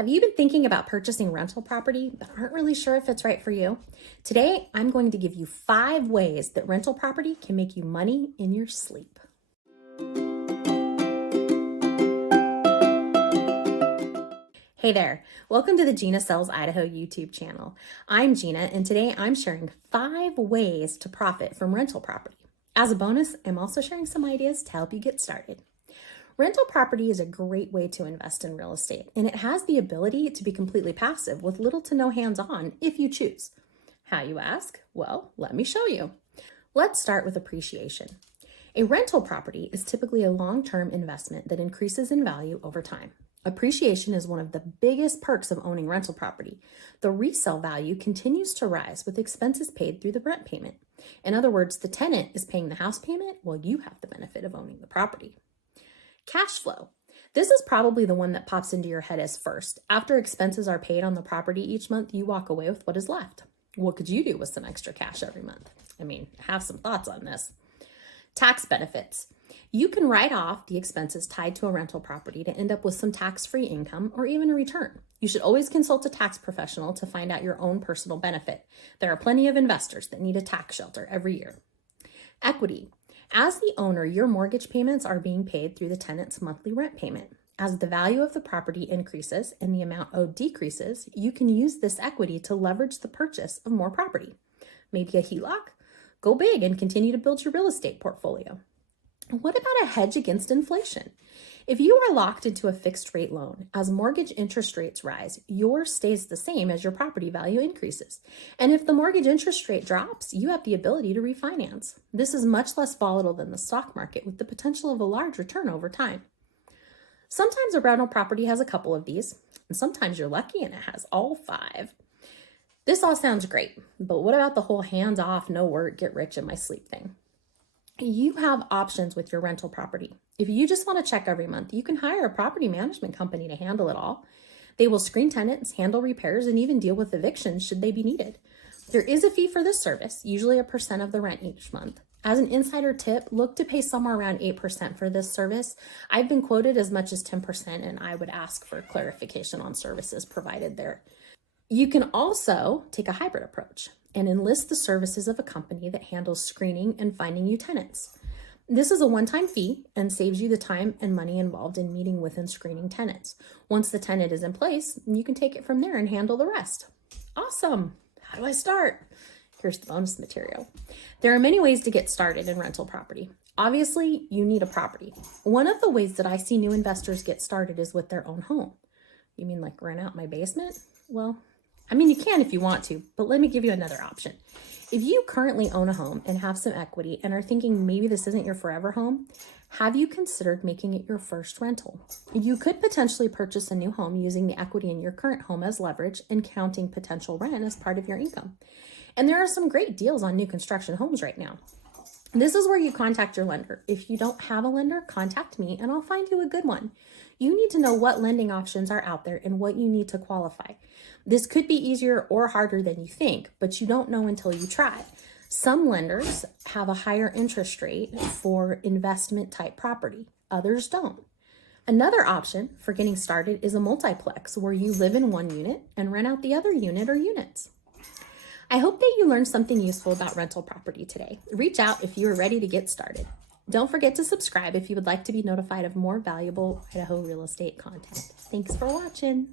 Have you been thinking about purchasing rental property but aren't really sure if it's right for you? Today, I'm going to give you 5 ways that rental property can make you money in your sleep. Hey there, welcome to the Jeanna Sells Idaho YouTube channel. I'm Jeanna, and today I'm sharing 5 ways to profit from rental property. As a bonus, I'm also sharing some ideas to help you get started. Rental property is a great way to invest in real estate, and it has the ability to be completely passive with little to no hands-on if you choose. How, you ask? Well, let me show you. Let's start with appreciation. A rental property is typically a long-term investment that increases in value over time. Appreciation is one of the biggest perks of owning rental property. The resale value continues to rise with expenses paid through the rent payment. In other words, the tenant is paying the house payment while you have the benefit of owning the property. Cash flow. This is probably the one that pops into your head as first. After expenses are paid on the property each month, you walk away with what is left. What could you do with some extra cash every month? Have some thoughts on this. Tax benefits. You can write off the expenses tied to a rental property to end up with some tax-free income or even a return. You should always consult a tax professional to find out your own personal benefit. There are plenty of investors that need a tax shelter every year. Equity. As the owner, your mortgage payments are being paid through the tenant's monthly rent payment. As the value of the property increases and the amount owed decreases, you can use this equity to leverage the purchase of more property. Maybe a HELOC? Go big and continue to build your real estate portfolio. What about a hedge against inflation? If you are locked into a fixed rate loan, as mortgage interest rates rise, yours stays the same as your property value increases. And if the mortgage interest rate drops, you have the ability to refinance. This is much less volatile than the stock market with the potential of a large return over time. Sometimes a rental property has a couple of these, and sometimes you're lucky and it has all 5. This all sounds great, but what about the whole hands off, no work, get rich in my sleep thing? You have options with your rental property. If you just want to check every month, you can hire a property management company to handle it all. They will screen tenants, handle repairs, and even deal with evictions should they be needed. There is a fee for this service, usually a % of the rent each month. As an insider tip, look to pay somewhere around 8% for this service. I've been quoted as much as 10%, and I would ask for clarification on services provided there. You can also take a hybrid approach and enlist the services of a company that handles screening and finding you tenants. This is a one-time fee and saves you the time and money involved in meeting with and screening tenants. Once the tenant is in place, you can take it from there and handle the rest. Awesome. How do I start? Here's the bonus material. There are many ways to get started in rental property. Obviously, you need a property. One of the ways that I see new investors get started is with their own home. You mean like rent out my basement? Well, you can if you want to, but let me give you another option. If you currently own a home and have some equity and are thinking maybe this isn't your forever home, have you considered making it your first rental? You could potentially purchase a new home using the equity in your current home as leverage and counting potential rent as part of your income. And there are some great deals on new construction homes right now. This is where you contact your lender. If you don't have a lender, contact me and I'll find you a good one. You need to know what lending options are out there and what you need to qualify. This could be easier or harder than you think, but you don't know until you try. Some lenders have a higher interest rate for investment type property. Others don't. Another option for getting started is a multiplex where you live in one unit and rent out the other unit or units. I hope that you learned something useful about rental property today. Reach out if you are ready to get started. Don't forget to subscribe if you would like to be notified of more valuable Idaho real estate content. Thanks for watching.